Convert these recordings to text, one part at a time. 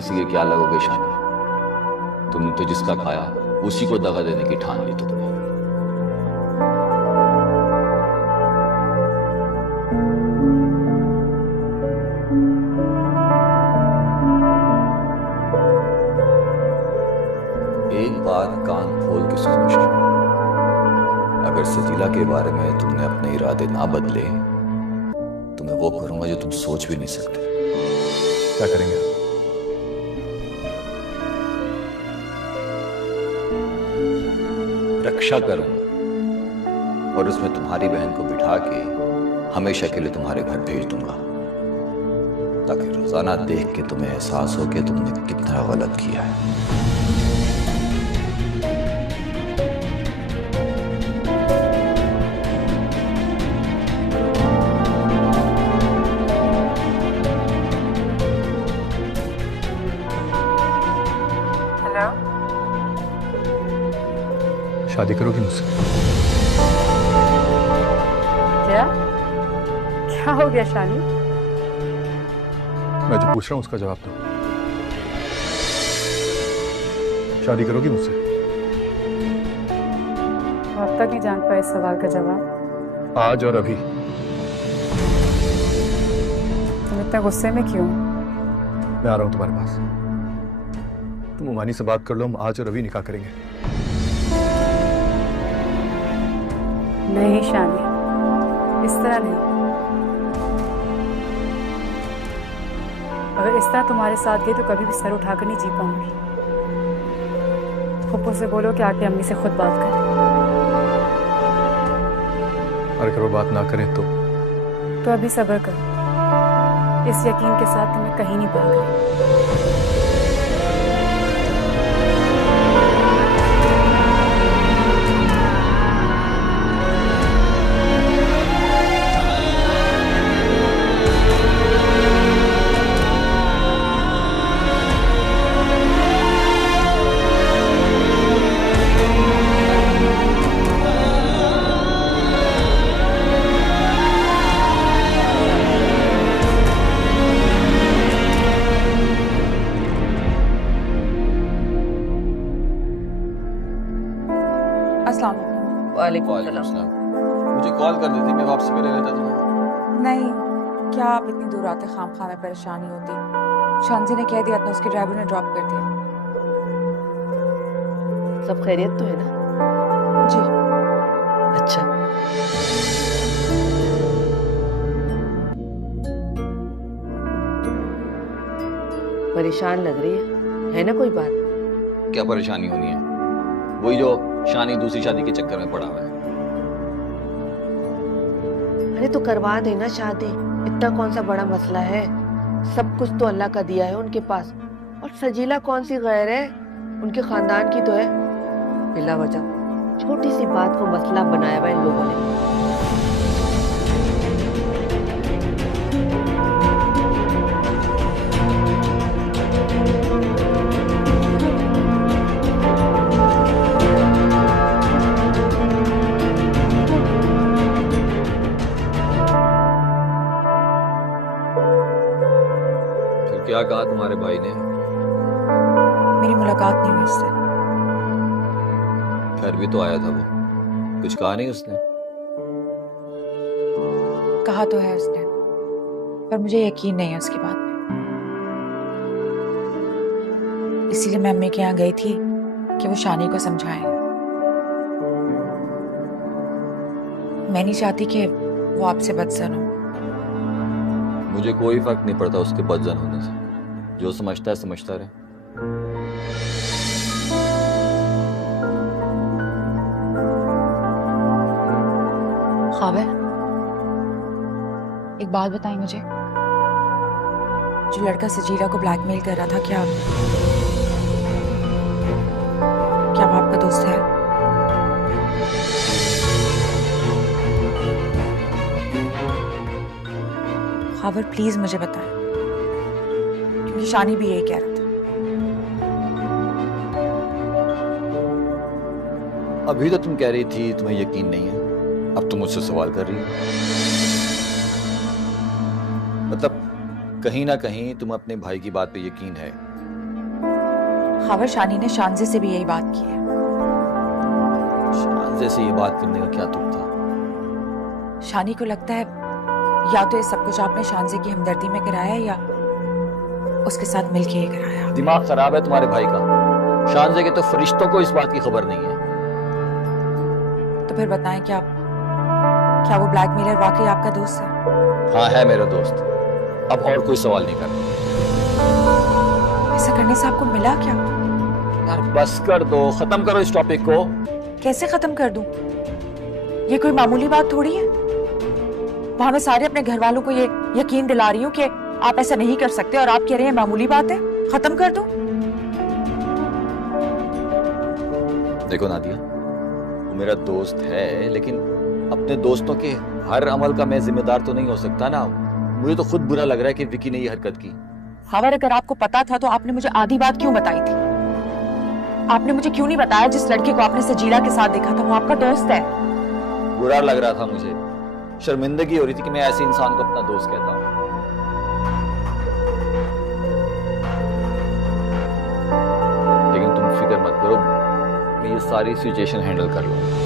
किसी के क्या लगोगे शानी। तुमने तो जिसका खाया उसी को दगा देने की ठान ली तुमने। एक बात कान खोल के सुनो, अगर सजीला के बारे में तुमने अपने इरादे ना बदले तो मैं वो करूंगा जो तुम सोच भी नहीं सकते। क्या करेंगे? रक्षा करूंगा और उसमें तुम्हारी बहन को बिठा के हमेशा के लिए तुम्हारे घर भेज दूंगा, ताकि रोजाना देख के तुम्हें एहसास हो कि तुमने कितना गलत किया है। शादी करोगी मुझसे? क्या क्या हो गया शानी? मैं जो पूछ रहा हूं उसका जवाब दो। शादी करोगी मुझसे? अब तक नहीं जान पाए इस सवाल का जवाब। आज और अभी। तुम इतना गुस्से में क्यों? मैं आ रहा हूं तुम्हारे पास। तुम उमानी से बात कर लो, हम आज और अभी निकाह करेंगे। नहीं शानी, इस तरह नहीं। अगर इस तरह तुम्हारे साथ गई तो कभी भी सर उठाकर नहीं जी पाऊंगी। फुप्पो से बोलो कि आके अम्मी से खुद बात करें। और अगर वो बात ना करें तो अभी सब्र करो। इस यकीन के साथ तुम्हें कहीं नहीं भाग रही। वालेकुम सलाम। मुझे कॉल कर देती, मैं वापसी पे ले लेता था। नहीं, क्या आप इतनी दूर आते खामखा में परेशानी होती। शांति ने कह दिया था, उसके ड्राइवर ने ड्रॉप कर दिया। सब खैरियत तो है ना? जी। अच्छा, परेशान लग रही है ना? कोई बात? क्या परेशानी होनी है? वही जो शानी दूसरी शादी के चक्कर में पड़ा हुआ है। अरे तो करवा देना शादी, इतना कौन सा बड़ा मसला है? सब कुछ तो अल्लाह का दिया है उनके पास। और सजीला कौन सी गैर है, उनके खानदान की तो है। बिला वजह छोटी सी बात को मसला बनाया हुआ इन लोगों ने। क्या कहा तुम्हारे भाई ने? मेरी मुलाकात नहीं हुई उससे। घर भी तो आया था वो, कुछ कहा नहीं उसने? कहा तो है उसने, पर मुझे यकीन नहीं है उसकी बात पे। इसीलिए मैं अम्मी के यहाँ गई थी कि वो शानी को समझाएं। मैं नहीं चाहती कि वो आपसे बदजन हो। मुझे कोई फर्क नहीं पड़ता उसके बदजन होने से, जो समझता है समझता रहे। ख्वाबे, एक बात बताई मुझे। जो लड़का सजीला को ब्लैकमेल कर रहा था, क्या वो आपका दोस्त है? ख्वाबर प्लीज मुझे बताएं, क्योंकि शानी भी यही कह रहा था। अभी तो तुम कह रही थी तुम्हें यकीन नहीं है, अब तुम मुझसे सवाल कर रही हो। मतलब कहीं ना कहीं तुम्हें अपने भाई की बात पे यकीन है, खावर शानी ने शानजे से भी यही बात की है। शानजे से ये बात करने का क्या तुक था? शानी को लगता है या तो ये सब कुछ आपने शानजे की हमदर्दी में कराया है या उसके साथ मिलके ये कराया। दिमाग खराब है तुम्हारे भाई का। शानजे के तो फरिश्तों को इस बात की खबर नहीं है। तो फिर बताएं क्या वो ब्लैकमेलर वाकई आपका दोस्त है? हाँ है मेरा दोस्त। अब और कोई सवाल नहीं करना। ऐसा करने से आपको मिला क्या? यार बस कर दो, खत्म करो इस टॉपिक को। कैसे खत्म कर दूं? ये कोई मामूली बात थोड़ी है। वहां मैं सारे अपने घर वालों को ये यकीन दिला रही हूँ कि आप ऐसा नहीं कर सकते और आप कह रहे हैं मामूली बात है। खत्म कर दूं? देखो नादिया, वो मेरा दोस्त है, लेकिन अपने दोस्तों के हर अमल का मैं जिम्मेदार तो नहीं हो सकता ना। मुझे तो खुद बुरा लग रहा है कि विकी ने ये हरकत की। खबर अगर आपको पता था तो आपने मुझे आधी बात क्यों बताई थी? आपने मुझे क्यों नहीं बताया जिस लड़के को आपने सजीला के साथ देखा था वो आपका दोस्त है? बुरा लग रहा था मुझे, शर्मिंदगी हो रही थी कि मैं ऐसे इंसान को अपना दोस्त कहता हूँ। लेकिन तुम फिक्र मत करो, मैं ये सारी सिचुएशन हैंडल कर लूंगा।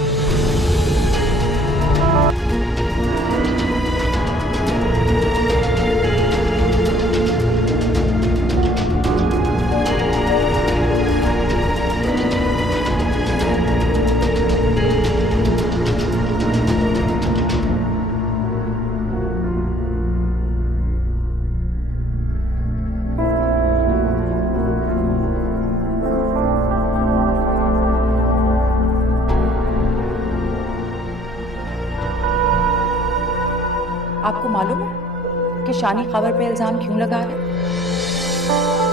आपको मालूम है कि शानी खबर पे इल्जाम क्यों लगा रहे हैं?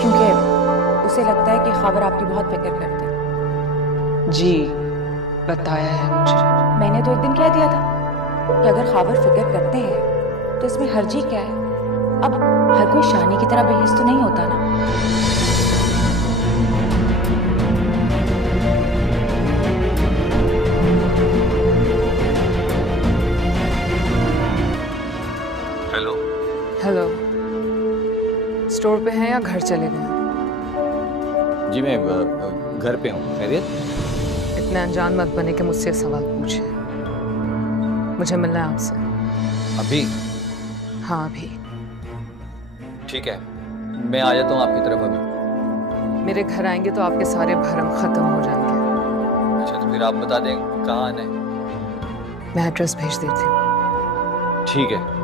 क्योंकि उसे लगता है कि खबर आपकी बहुत फिक्र करते हैं। जी बताया है मुझे। मैंने तो एक दिन कह दिया था कि अगर खबर फिक्र करते हैं तो इसमें हर्जी क्या है? अब हर कोई शानी की तरह बेहिस तो नहीं होता ना। हेलो। हेलो, स्टोर पे हैं या घर चले गए? जी मैं घर पे हूँ। खैरियत? इतने अनजान मत बने कि मुझसे सवाल पूछे। मुझे मिलना है आपसे। अभी? हाँ अभी। ठीक है, मैं आ जाता हूँ आपकी तरफ अभी। मेरे घर आएंगे तो आपके सारे भरम खत्म हो जाएंगे। अच्छा तो फिर आप बता दें कहाँ आना है? मैं एड्रेस भेज देती हूँ। ठीक है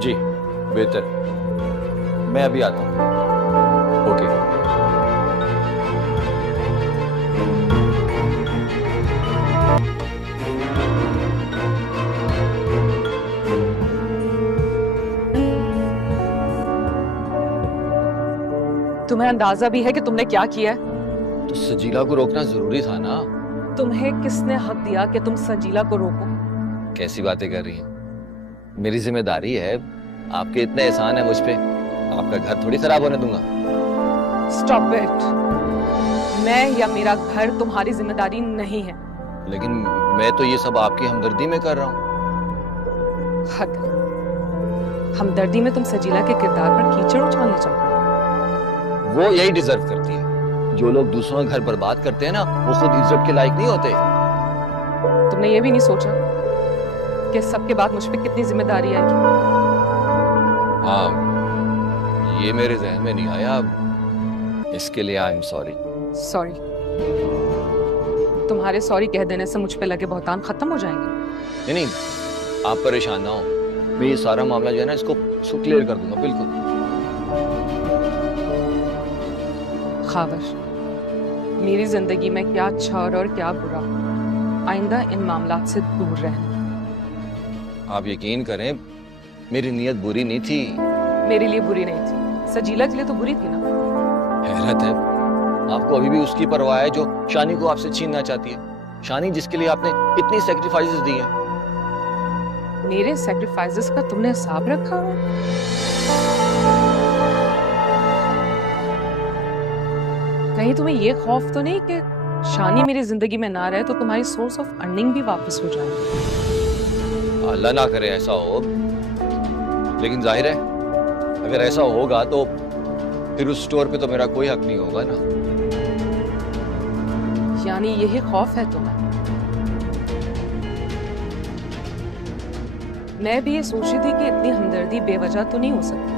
जी, बेहतर। मैं अभी आता हूँ। ओके। तुम्हें अंदाजा भी है कि तुमने क्या किया है? तो सजीला को रोकना जरूरी था ना। तुम्हें किसने हक दिया कि तुम सजीला को रोको? कैसी बातें कर रही हैं? मेरी जिम्मेदारी है। आपके इतने एहसान है मुझ पे, आपका घर थोड़ी खराब होने दूंगा। Stop it. मैं या मेरा घर तुम्हारी जिम्मेदारी नहीं है। लेकिन मैं तो ये सब आपकी हमदर्दी में कर रहा हूँ। हद है। हमदर्दी में तुम सजीला के किरदार पर कीचड़ उछालने चाहते हो। वो यही डिजर्व करती है। जो लोग दूसरों का घर बर्बाद करते हैं ना, वो खुद इज्जत के लायक नहीं होते। तुमने ये भी नहीं सोचा कि सबके बाद मुझ पे कितनी जिम्मेदारी आएगी? हाँ, ये मेरे जहन में नहीं आया। इसके लिए आई एम सॉरी। सॉरी? तुम्हारे सॉरी कह देने से मुझ पे लगे बहुतान खत्म हो जाएंगे। नहीं, आप परेशान ना हो। मैं ये सारा मामला जो है ना, इसको क्लियर कर दूंगा। बिल्कुल। खावर, मेरी जिंदगी में क्या अच्छा और क्या बुरा, आइंदा इन मामलात से दूर रहना। आप यकीन करें, मेरी नीयत बुरी नहीं थी। मेरे लिए बुरी नहीं थी, सजीला के लिए तो बुरी थी ना। हैरत है, आपको अभी भी उसकी परवाह है जो शानी को आपसे छीनना चाहती है। शानी जिसके लिए आपने इतनी सैक्रिफाइसेस दी हैं। मेरे सैक्रिफाइसेस का तुमने हिसाब रखा है? कहीं तुम्हें ये खौफ तो नहीं कि शानी मेरी जिंदगी में ना रहे तो तुम्हारी सोर्स ऑफ अर्निंग भी वापस हो जाए? अल्लाह ना करे ऐसा हो, लेकिन जाहिर है अगर ऐसा होगा तो फिर उस स्टोर पे तो मेरा कोई हक नहीं होगा ना। यानी यही खौफ है तुम्हें? मैं भी ये सोच रही थी कि इतनी हमदर्दी बेवजह तो नहीं हो सकती।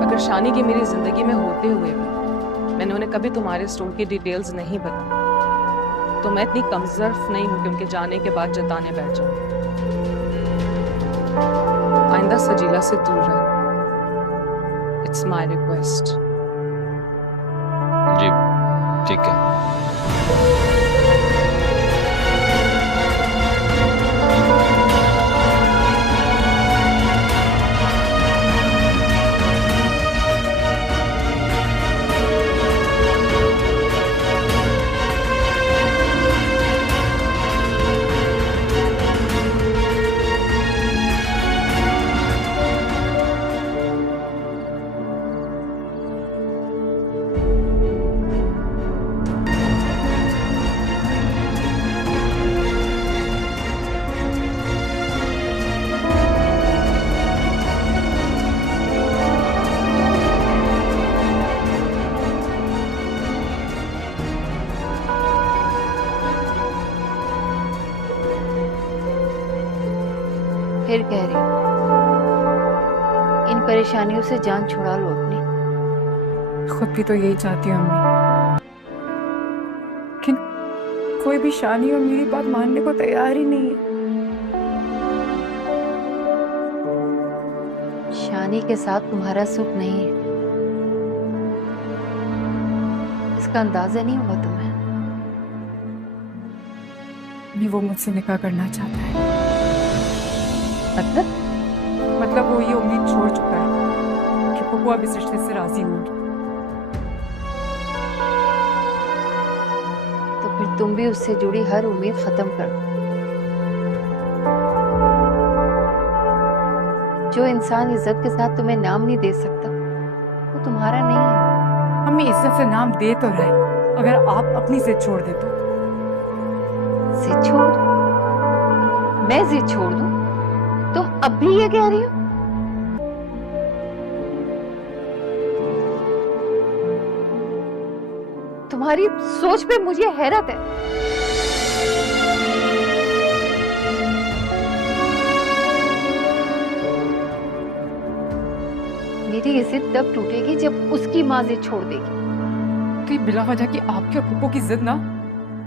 अगर शानी की मेरी जिंदगी में होते हुए भी मैंने उन्हें कभी तुम्हारे स्टोर की डिटेल्स नहीं बताई, तो मैं इतनी कमजोर नहीं हूं कि उनके जाने के बाद जताने बैठ जाऊं। आइंदा सजीला से दूर रह। It's my request. जी ठीक है। फिर कह रही हूँ, इन परेशानियों से जान छुड़ा लो अपनी। खुद भी तो यही चाहती हूँ अम्मी, लेकिन कोई भी शानी और मेरी बात मानने को तैयार ही नहीं है। शानी के साथ तुम्हारा सुख नहीं है, इसका अंदाजा नहीं हुआ तुम्हें? अम्मी वो मुझसे निकाह करना चाहता है। मतलब वो ये उम्मीद छोड़ चुका है कि पप्पू अब इस रिश्ते से राजी होंगी। तो फिर तुम भी उससे जुड़ी हर उम्मीद खत्म कर दो। जो इंसान इज्जत के साथ तुम्हें नाम नहीं दे सकता, वो तुम्हारा नहीं है। अम्मी इज्जत से नाम दे तो रहे, अगर आप अपनी जिद छोड़ दे तो। जिद छोड़? मैं जिद छोड़ दूं? तुम अब भी ये कह रही हो? तुम्हारी सोच पे मुझे हैरत है। मेरी ये जिद तब टूटेगी जब उसकी माँ जिद छोड़ देगी। तो ये बिला वजह की आपके और पप्पू की जिद ना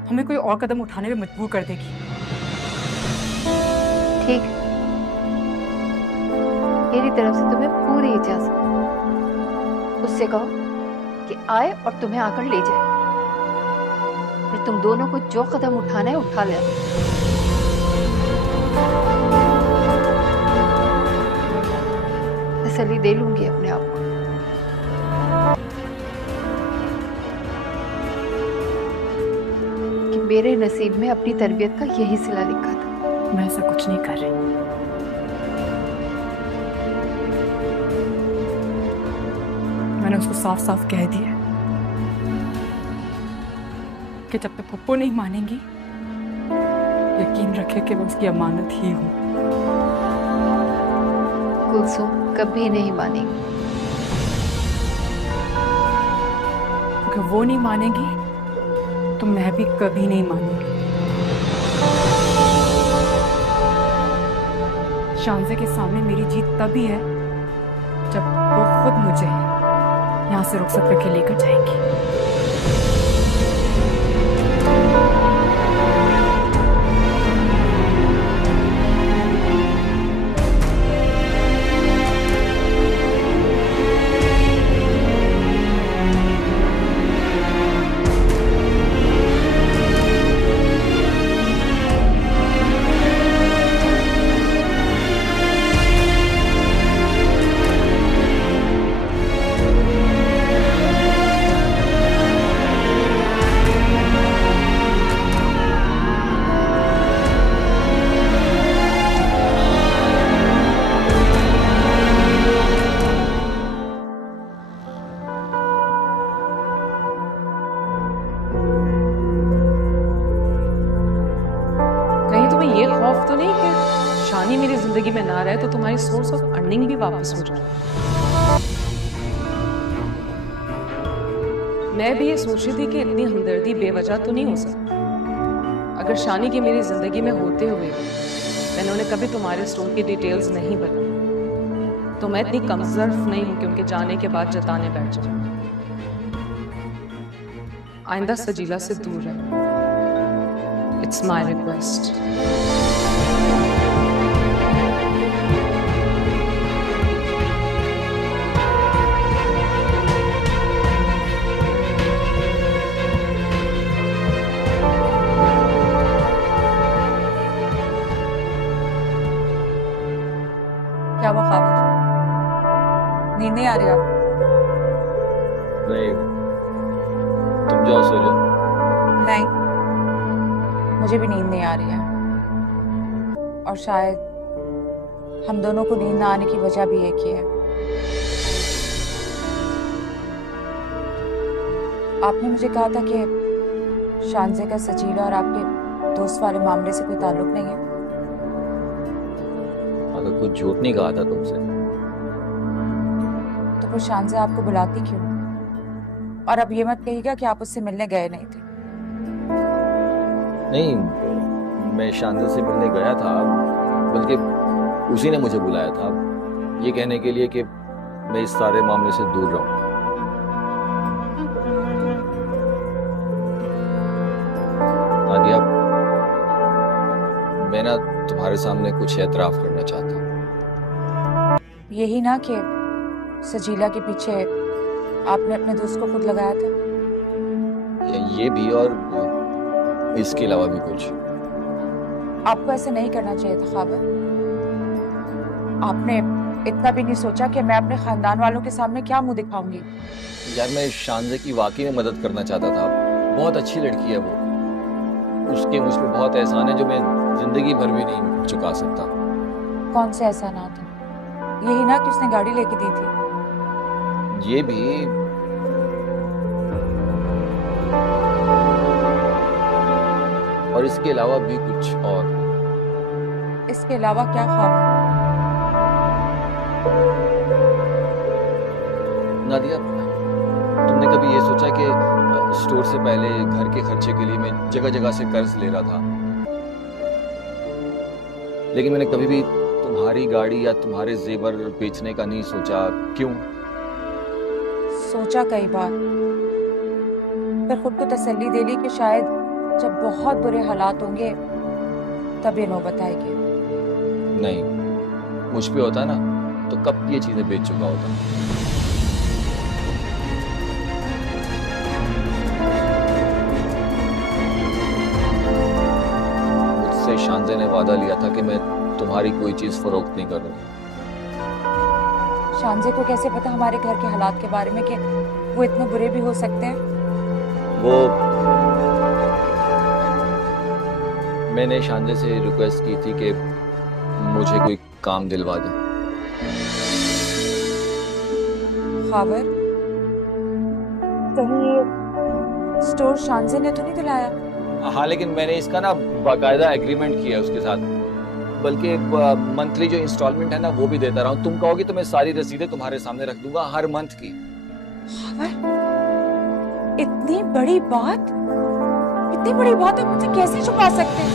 हमें कोई और कदम उठाने में मजबूर कर देगी। ठीक है, मेरी तरफ से तुम्हें पूरी इजाजत। उससे कहो कि आए और तुम्हें आकर ले जाए, फिर तुम दोनों को जो कदम उठाना है उठा लेना। तसल्ली दे लूंगी अपने आप को। कि मेरे नसीब में अपनी तरबियत का यही सिला लिखा था। मैं ऐसा कुछ नहीं कर रही। मैंने उसको साफ साफ कह दिया कि जब तक पप्पू नहीं मानेंगी, यकीन रखे कि मैं उसकी अमानत ही हूं। कुलसुम कभी नहीं मानेगी। अगर वो नहीं मानेगी तो मैं भी कभी नहीं मानूंगी। शानज़े के सामने मेरी जीत तभी है जब वो खुद मुझे यहाँ से रुखसत करके लेकर जाएंगी। ये खौफ तो नहीं कि शानी मेरी जिंदगी में ना रहे तो तुम्हारी सोर्स ऑफ अर्निंग भी वापस हो जाए? मैं भी ये सोच रही थी कि इतनी हमदर्दी बेवजह तो नहीं हो सकती। अगर शानी की मेरी जिंदगी में होते हुए मैंने उन्हें कभी तुम्हारे स्टोर की डिटेल्स नहीं बताई, तो मैं इतनी कमजोर नहीं हूं कि उनके जाने के बाद जताने बैठ जाऊं। आइंदा सजीला से दूर रहे। It's my request. क्या वो खाबर? नींद नहीं आ रही आपको? नहीं, तुम जाओ सो जाओ। नहीं, मुझे भी नींद नहीं आ रही है। और शायद हम दोनों को नींद ना आने की वजह भी एक ही है। आपने मुझे कहा था कि शानजे का सजीला और आपके दोस्त वाले मामले से कोई ताल्लुक नहीं है। अगर कुछ झूठ नहीं कहा था तुमसे। तो फिर शानजे आपको बुलाती क्यों? और अब ये मत कहिएगा कि आप उससे मिलने गए नहीं थे। नहीं, मैं शानजे से मिलने गया था, बल्कि उसी ने मुझे बुलाया था ये कहने के लिए कि मैं इस सारे मामले से दूर रहूं। नादिया, मैं ना तुम्हारे सामने कुछ एतराफ करना चाहता हूँ। यही ना कि सजीला के पीछे आपने अपने दोस्त को खुद लगाया था। ये भी और इसके अलावा भी कुछ। आपको ऐसे नहीं करना चाहिए था खाबर। आपने इतना भी नहीं सोचा कि मैं अपने खानदान वालों के सामने क्या मुंह दिखाऊंगी। यार, मैं शानजे की वाकई में मदद करना चाहता था। बहुत अच्छी लड़की है वो। उसके मुझ पे बहुत एहसान है जो मैं जिंदगी भर भी नहीं चुका सकता। कौन से एहसानात हैं? यही ना कि उसने गाड़ी लेके दी थी। ये भी। और इसके अलावा भी कुछ और। इसके अलावा क्या खाबर? नादिया, तुमने कभी ये सोचा कि स्टोर से पहले घर के खर्चे के लिए मैं जगह जगह से कर्ज ले रहा था, लेकिन मैंने कभी भी तुम्हारी गाड़ी या तुम्हारे जेवर बेचने का नहीं सोचा। क्यों? सोचा कई बार, फिर खुद को तसल्ली दे ली कि शायद जब बहुत बुरे हालात होंगे तब ये नौबत आएगी। नहीं, मुझ पे होता ना तो कब ये चीजें बेच चुका होता। मुझसे शानजे ने वादा लिया था कि मैं तुम्हारी कोई चीज फरोख्त नहीं करूंगा। शानजे को कैसे पता हमारे घर के हालात के बारे में कि वो इतने बुरे भी हो सकते हैं? वो मैंने शानजे से रिक्वेस्ट की थी कि मुझे कोई काम दिलवा दे। खाबर, कहीं ये स्टोर शानजे ने तो नहीं दिलाया? हाँ, लेकिन मैंने इसका ना बाकायदा एग्रीमेंट किया है उसके साथ। बल्कि मंथली जो इंस्टॉलमेंट है ना वो भी देता रहा हूँ। तुम कहोगे तो मैं सारी रसीदें तुम्हारे सामने रख दूंगा हर मंथ की। खाबर, इतनी बड़ी बात आप मुझसे कैसे छुपा सकते हैं?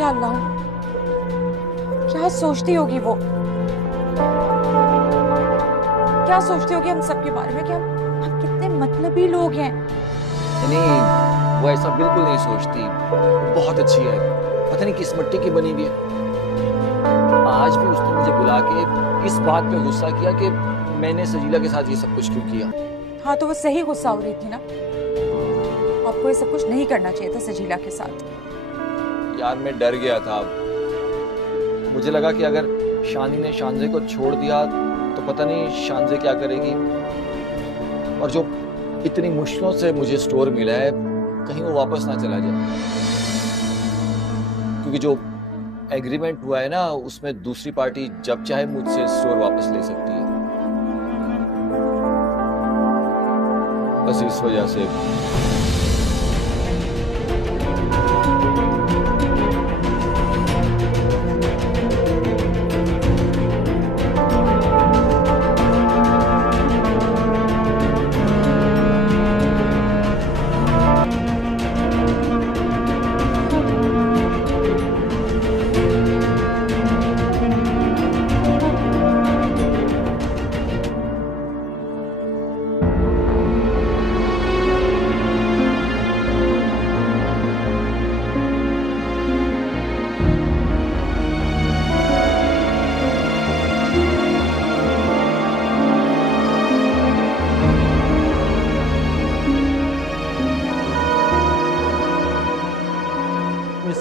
या अल्लाह, क्या सोचती होगी वो? क्या सोचती होगी हम सबके बारे में कि हम कितने मतलबी लोग हैं? नहीं, वो ऐसा बिल्कुल नहीं सोचती। बहुत अच्छी है, पता नहीं किस मिट्टी की बनी हुई है। आज भी उसने मुझे बुला के इस बात पे गुस्सा किया कि मैंने सजीला के साथ ये सब कुछ क्यों किया। हाँ, तो वो सही गुस्सा हो रही थी ना। आपको ये सब कुछ नहीं करना चाहिए था सजीला के साथ। यार, मैं डर गया था। मुझे लगा कि अगर शानी ने शानजे को छोड़ दिया तो पता नहीं शानजे क्या करेगी। और जो इतनी मुश्किलों से मुझे स्टोर मिला है, कहीं वो वापस ना चला जाए। क्योंकि जो एग्रीमेंट हुआ है ना, उसमें दूसरी पार्टी जब चाहे मुझसे स्टोर वापस ले सकती है। बस इस वजह से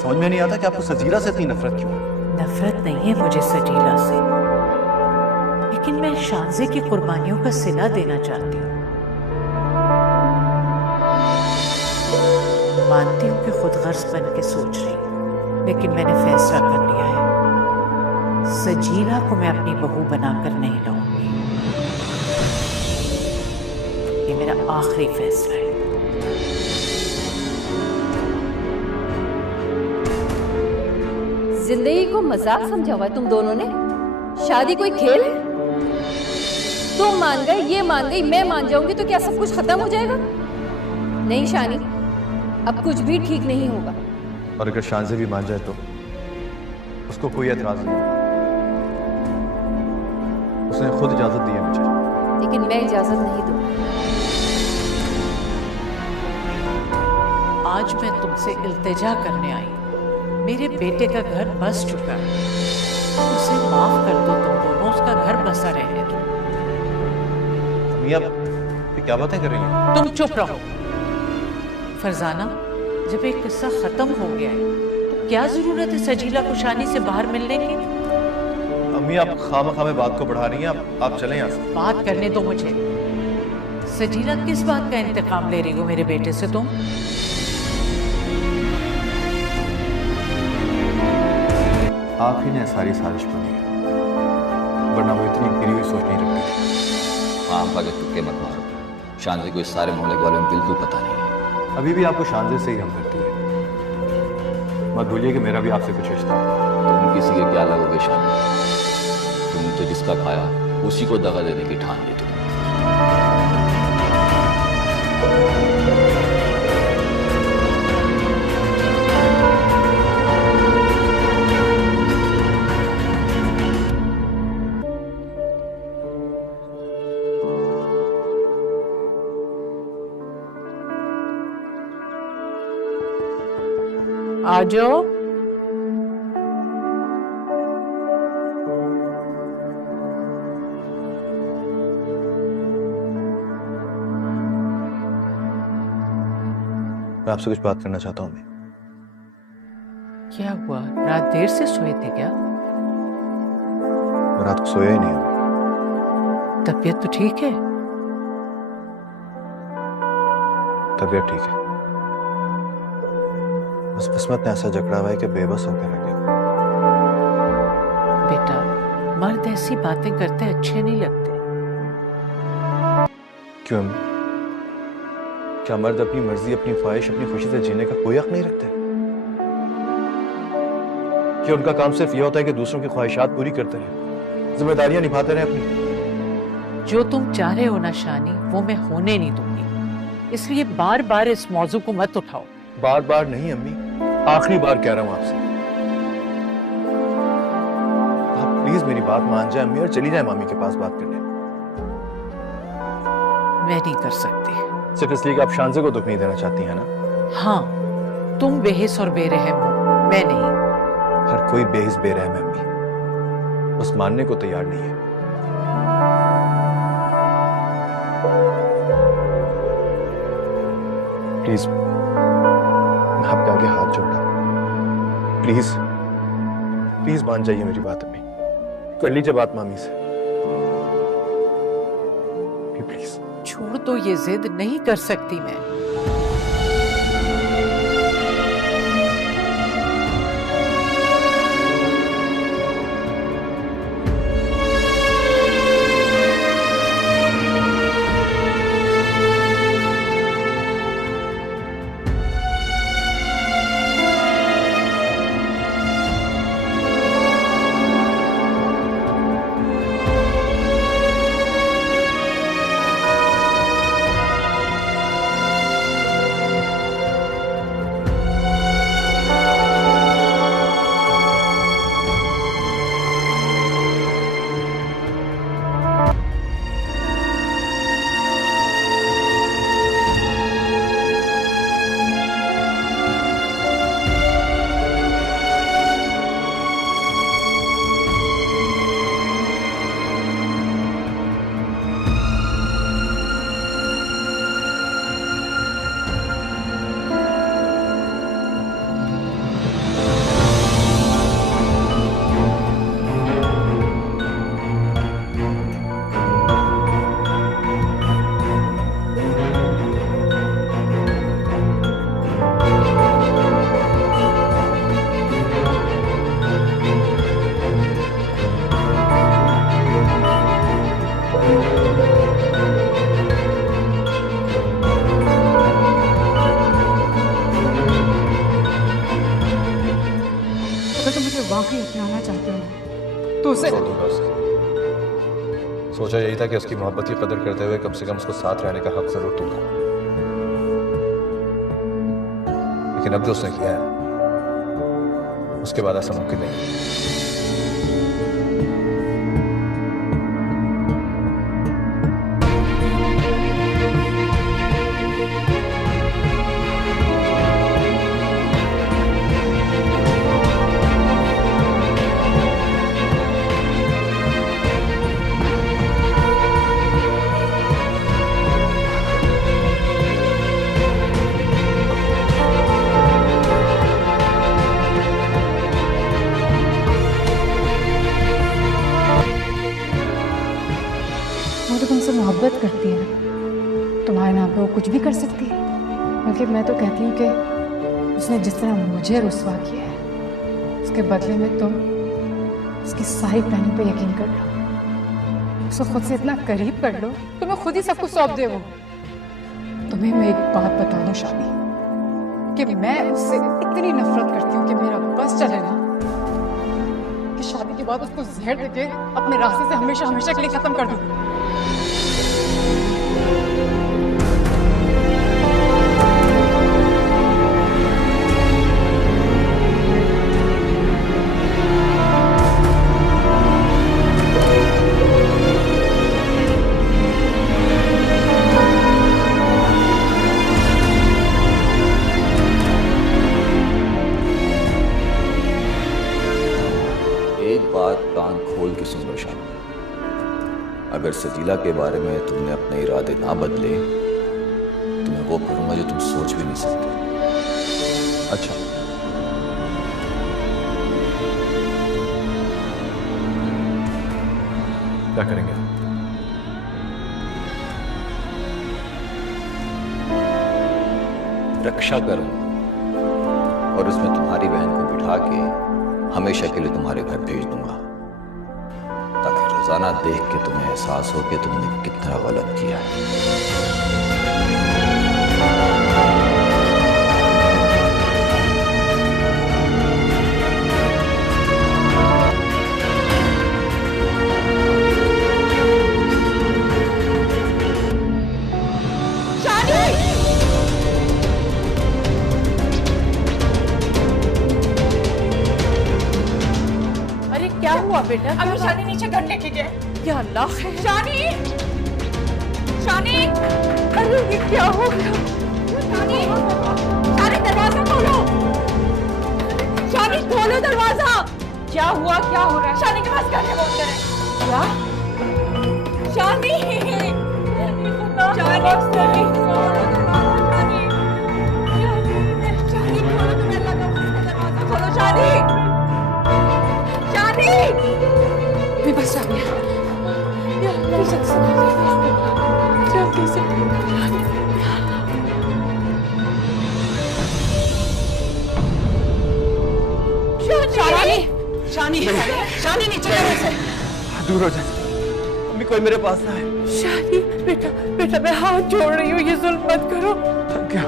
समझ में नहीं आता कि आपको सजीला से इतनी नफरत क्यों है। नफरत नहीं है मुझे सजीला से, लेकिन मैं शानजे की कुर्बानियों का सिला देना चाहती हूँ। मानती हूँ कि खुद गर्ज बन के सोच रही हूँ, लेकिन मैंने फैसला कर लिया है, सजीला को मैं अपनी बहू बनाकर नहीं लाऊंगी। ये मेरा आखिरी फैसला है। जिंदगी को मजाक समझा हुआ है तुम दोनों ने। शादी कोई खेल है? तुम मान गए, ये मान गई, मैं मान जाऊंगी तो क्या सब कुछ खत्म हो जाएगा? नहीं शानी, अब कुछ भी ठीक नहीं होगा। और अगर शानजे भी मान जाए तो उसको कोई एतराज नहीं होगा। उसने खुद इजाजत दी है मुझे। लेकिन मैं इजाजत नहीं दूंगी। आज मैं तुमसे इल्तिजा करने आई। मेरे बेटे का घर बस चुका है, उसे माफ कर दो तुम दोनों, उसका घर बसा रहने दो। मियां, ये क्या बातें कर रही हैं? तुम चुप रहो। फरजाना, जब एक किस्सा खत्म हो गया है तो क्या जरूरत है सजीला को शानी से बाहर मिलने की? अम्मी, आप खामखा में बात को बढ़ा रही हैं। आप चलें यहाँ से। बात करने दो मुझे। सजीला किस बात का इंतकाम ले रही हो मेरे बेटे से तुम? आप ही ने सारी साजिश बनी है, वरना वो इतनी गिरी हुई सोच नहीं रखती थी। हाँ पागल, तुक्के मत मारो। शानजे को इस सारे मामले के बारे में बिल्कुल पता नहीं है। अभी भी आपको शानजे से ही हमदर्दी है। मत भूलिए कि मेरा भी आपसे कुछ रिश्ता है। तुम किसी के क्या लगोगे शान? तुम तो जिसका खाया उसी को दगा देने की ठान ली तुम। आ जाओ। मैं आपसे कुछ बात करना चाहता हूँ। क्या हुआ, रात देर से सोए थे क्या? मैं रात को सोया ही नहीं हूँ। तबीयत तो ठीक है? तबीयत ठीक है, बस किस्मत ने ऐसा जकड़ा हुआ है कि बेबस होकर रह गया। बेटा, मर्द ऐसी बातें करते अच्छे नहीं लगते। क्यों अम्मी? क्या मर्द अपनी मर्जी, अपनी ख्वाहिश, अपनी खुशी से जीने का कोई हक नहीं रखते? क्या उनका काम सिर्फ यह होता है कि दूसरों की ख्वाहिशात पूरी करते रहे, जिम्मेदारियां निभाते रहे अपनी? जो तुम चाह रहे हो ना शानी, वो मैं होने नहीं दूंगी, इसलिए बार बार इस मौजू को मत उठाओ। बार बार नहीं अम्मी, आखिरी बार कह रहा हूं आपसे। आप प्लीज मेरी बात मान जाए अम्मी और चली जाए मामी के पास बात करने। मैं नहीं कर सकती। सिर्फ इसलिए कि आप शानजे को दुख नहीं देना चाहती हैं ना? हाँ, तुम बेहिस और बेरहम हो, मैं नहीं। हर कोई बेहिस बेरहम है अम्मी, बस मानने को तैयार नहीं है। प्लीज, मैं आपके आगे हाथ जोड़ रहा हूं। प्लीज प्लीज मान जाइए मेरी बात अम्मी। कर लीजिए बात मामी से प्लीज। छोड़ दो, ये जिद नहीं कर सकती मैं। अगर तुम मुझे वाकई अपनाना चाहते हो ना तो उसे छोड़ दूंगा उसको। सोचा यही था कि उसकी मोहब्बत की कदर करते हुए कम से कम उसको साथ रहने का हक जरूर दूंगा, लेकिन अब जो उसने किया है उसके बाद ऐसा मुमकिन नहीं है। वो तो तुमसे मोहब्बत करती है ना, तुम्हारे नाम पे वो कुछ भी कर सकती है। बल्कि मैं तो कहती हूँ कि उसने जिस तरह मुझे रुस्वा किया है उसके बदले में तुम उसकी सारी प्लानिंग पे यकीन कर लो, उसको खुद से इतना करीब कर लो, तुम्हें खुद ही सब कुछ सौंप दे वो। तुम्हें मैं एक बात बता दूं शादी, कि मैं उससे इतनी नफरत करती हूँ कि मेरा बस चले ना कि शादी के बाद उसको जहर देके अपने रास्ते से हमेशा हमेशा के लिए खत्म कर दूं। एक बात कान खोल के सुन लो शान, अगर सजीला के बारे में तुमने अपने इरादे ना बदले तो मैं वो करूंगा जो तुम सोच भी नहीं सकते। अच्छा, क्या करेंगे? रक्षा करूंगा और उसमें तुम्हारी बहन को बिठा के हमेशा के लिए तुम्हारे घर भेज दूंगा, ताकि रोजाना देख के तुम्हें एहसास हो कि तुमने कितना गलत किया है। अरे क्या हुआ बेटा? अभी शानी नीचे घर लेके गए। या अल्लाह है। शानी, शानी, अरे ये क्या हो गया? शानी, शानी दरवाजा खोलो, शानी खोलो दरवाजा। क्या हुआ, क्या हो रहा है? शानी के पास क्या बोलते हैं? क्या? शानी, शानी, शानी, मेरे पास आ गया। जल्दी से शानी, शानी, शानी नीचे से दूर हो जाए, अम्मी कोई मेरे पास ना है। शानी, बेटा, बेटा मैं हाथ जोड़ रही हूँ, ये जुल्म मत करो। थक गया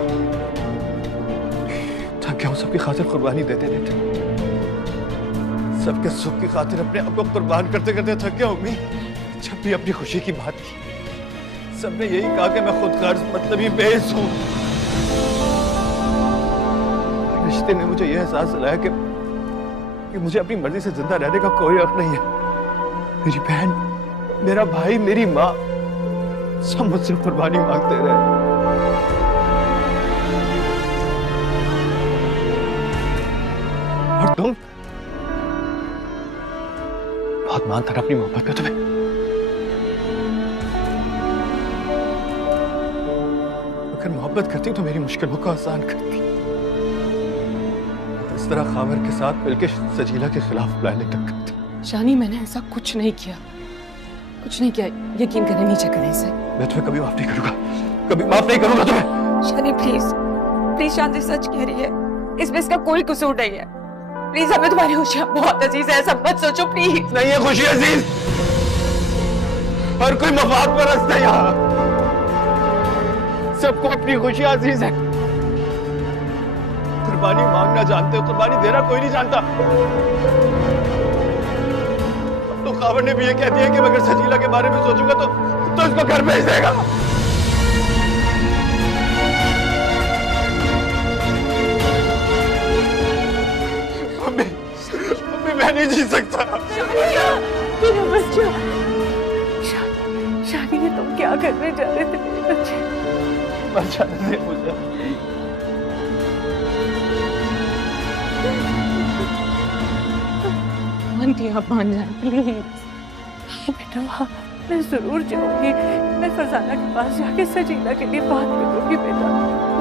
हूँ सबकी खातिर कुर्बानी देते देते, सबके सुख की खातिर अपने आप को कुर्बान करते करते थक गया। अम्मी जब भी अपनी खुशी की बात की सबने यही कहा कि मैं खुद गर्ज मतलब ही बेस हूँ। रिश्ते ने मुझे यह एहसास दिलाया कि मुझे अपनी मर्जी से जिंदा रहने का कोई हक नहीं है। मेरी बहन, मेरा भाई, मेरी माँ सब मुझसे कुर्बानी मांगते रहे। और तुम बहुत मानता था अपनी मोहब्बत में तुम्हें। अगर मोहब्बत करती तो मेरी मुश्किलों को आसान करती। इस तरह खावर के साथ मिलकर सजीला के खिलाफ प्लानिंग तक करती। शानी, मैंने ऐसा कुछ नहीं किया, कुछ नहीं किया। यकीन करें, नीचे करें इसे। मैं तुम्हें कभी माफ नहीं करूंगा, कभी माफ नहीं करूंगा तुम्हें। शानी प्लीज, प्लीज, शांति सच कह रही है, इसमें इसका कोई कसूर नहीं है। प्लीज, हमें तुम्हारी खुशियां बहुत अजीज है, ऐसा मत सोचो प्लीज। नहीं है खुशी अजीज, हर कोई मफाद परस्त है यहाँ। सबको अपनी खुशी अजीज है। कुर्बानी मांगना जानते हो, कुर्बानी देना कोई नहीं जानता। अब तो खावर ने भी ये कह दिया कि मैं अगर सजीला के बारे में सोचूंगा तो इसको घर भेज देगा। मैं नहीं जी सकता। मेरा बच्चा। शादी में तुम क्या करने जा रहे थे मेरे बच्चे? बचा दे मुझे। आंटी आप मान जाए प्लीज। बेटा मैं जरूर जाऊंगी। मैं फरजाना के पास जाके सजीला के लिए बात करूंगी बेटा।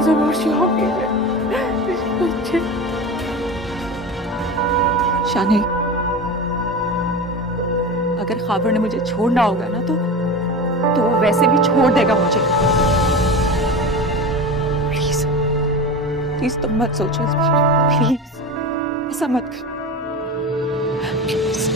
जरूर जाऊंगी बच्चे। शानी, अगर खाबर ने मुझे छोड़ना होगा ना तो वो वैसे भी छोड़ देगा मुझे। प्लीज प्लीज तुम मत सोचो इस बारे में, प्लीज ऐसा मत करो प्लीज।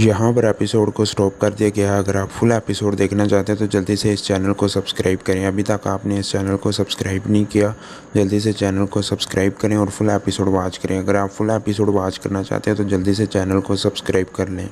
यहाँ पर एपिसोड को स्टॉप कर दिया गया है। अगर आप फुल एपिसोड देखना चाहते हैं तो जल्दी से इस चैनल को सब्सक्राइब करें। अभी तक आपने इस चैनल को सब्सक्राइब नहीं किया, जल्दी से चैनल को सब्सक्राइब करें और फुल एपिसोड वॉच करें। अगर आप फुल एपिसोड वॉच करना चाहते हैं तो जल्दी से चैनल को सब्सक्राइब कर लें।